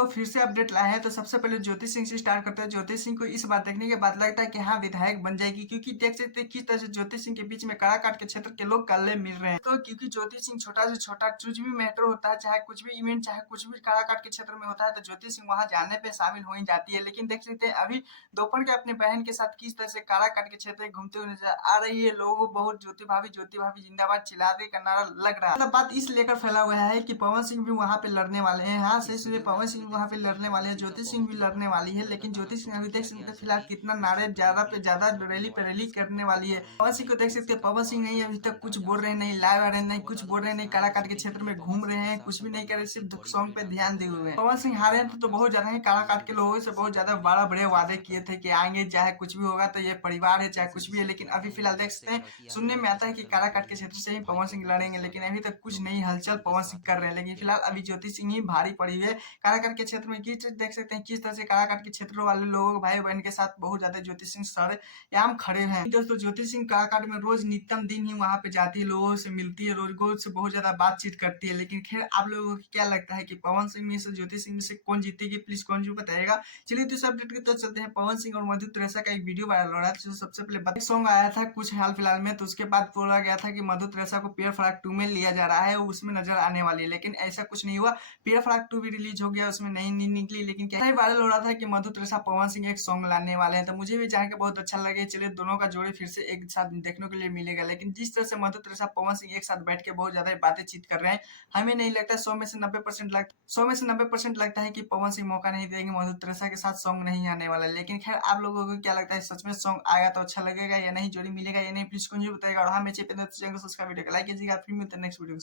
तो फिर से अपडेट लाए हैं। तो सबसे पहले ज्योति सिंह से स्टार्ट करते हैं। ज्योति सिंह को इस बात देखने के बाद लगता है कि हाँ विधायक बन जाएगी, क्योंकि देख सकते हैं किस तरह से ज्योति सिंह के बीच में काराकाट के क्षेत्र के लोग गले मिल रहे हैं। तो क्योंकि ज्योति सिंह छोटा से छोटा कुछ भी मैटर होता है, चाहे कुछ भी इवेंट, चाहे कुछ भी काराकाट के क्षेत्र में होता है, तो ज्योति सिंह वहां जाने पे शामिल हो ही जाती है। लेकिन देख सकते हैं अभी दोपहर के अपने बहन के साथ किस तरह से काराकाट के क्षेत्र में घूमते हुए नजर आ रही है। लोगों को बहुत ज्योति भाभी जिंदाबाद चिल्लाने का नारा लग रहा है। मतलब बात इस लेकर फैला हुआ है कि पवन सिंह भी वहां पे लड़ने वाले हैं। हाँ सही सुनिए, पवन सिंह वहां पे लड़ने वाले हैं, ज्योति सिंह भी लड़ने वाली है। लेकिन ज्योति सिंह अभी देख सकते हैं फिलहाल कितना नारे ज्यादा पे ज्यादा रैली पे रैली करने वाली है। पवन सिंह को देख सकते हैं, पवन सिंह नहीं अभी तक कुछ बोल रहे हैं, नहीं लाइव आ रहे हैं, नहीं कुछ बोल रहे हैं, नहीं काराकाट के क्षेत्र में घूम रहे हैं, कुछ भी नहीं कर रहे, सिर्फ सॉन्ग पे ध्यान दिए हुए हैं। पवन सिंह हारे हैं तो बहुत ज्यादा ही काराकाट के लोगों से बहुत ज्यादा बड़ा बड़े वादे किए थे कि आएंगे, चाहे कुछ भी होगा तो ये परिवार है, चाहे कुछ भी है। लेकिन अभी फिलहाल देख सकते हैं सुनने में आता है कि काराकाट के क्षेत्र से ही पवन सिंह लड़ेंगे, लेकिन अभी तक कुछ नहीं हलचल पवन सिंह कर रहे हैं। लेकिन फिलहाल अभी ज्योति सिंह ही भारी पड़ी है काराकाट के क्षेत्र में। किस देख सकते हैं किस तरह से काराकाट के क्षेत्र वाले लोग भाई बहन के साथ बहुत ज्यादा ज्योति सिंह सर यहाँ खड़े हैं। दोस्तों ज्योति सिंह काराकाट में रोज नित्यम दिन ही वहां पे जाती है, लोगों से मिलती है, रोज से बहुत ज्यादा बातचीत करती है। लेकिन खैर आप लोगों को क्या लगता है कि पवन सिंह में से ज्योति सिंह में से कौन जीतेगी, प्लीज कौन जो बताएगा। चलिए तो इस अपडेट की तो चलते हैं। पवन सिंह और मधु त्रेसा का एक वीडियो वायरल हो रहा है, जो सबसे पहले सॉन्ग आया था कुछ हाल फिलहाल में, तो उसके बाद बोला गया था कि मधु त्रेसा को पेड़ फराक 2 में लिया जा रहा है, उसमें नजर आने वाली है। लेकिन ऐसा कुछ नहीं हुआ, पेड़ फराक 2 भी रिलीज हो गया, उसमें नहीं निकली। लेकिन क्या ही वायरल हो रहा था कि मधु त्रेसा पवन सिंह एक सॉन्ग लाने वाले हैं। तो मुझे भी जान के बहुत अच्छा लगे। चलिए दोनों का जोड़ी फिर से एक साथ देखने के लिए मिलेगा। लेकिन जिस तरह से मधु त्रेसा पवन सिंह एक साथ बैठ के बहुत ज्यादा बातचीत कर रहे हैं, हमें नहीं लगता 100 में से 90% लगता है कि पवन सिंह मौका नहीं देंगे, मधु त्रेसा के साथ सॉन्ग नहीं आने वाला। लेकिन खैर आप लोगों को क्या लगता है, सच में सॉन्ग आएगा तो अच्छा लगेगा या नहीं, जोड़ी मिलेगा या नहीं, प्लीज कुछ बताएगा। और हाँ, मैं चैनल सब्सक्राइब वीडियो को लाइक कीजिएगा। फिर मिलते हैं नेक्स्ट वीडियो।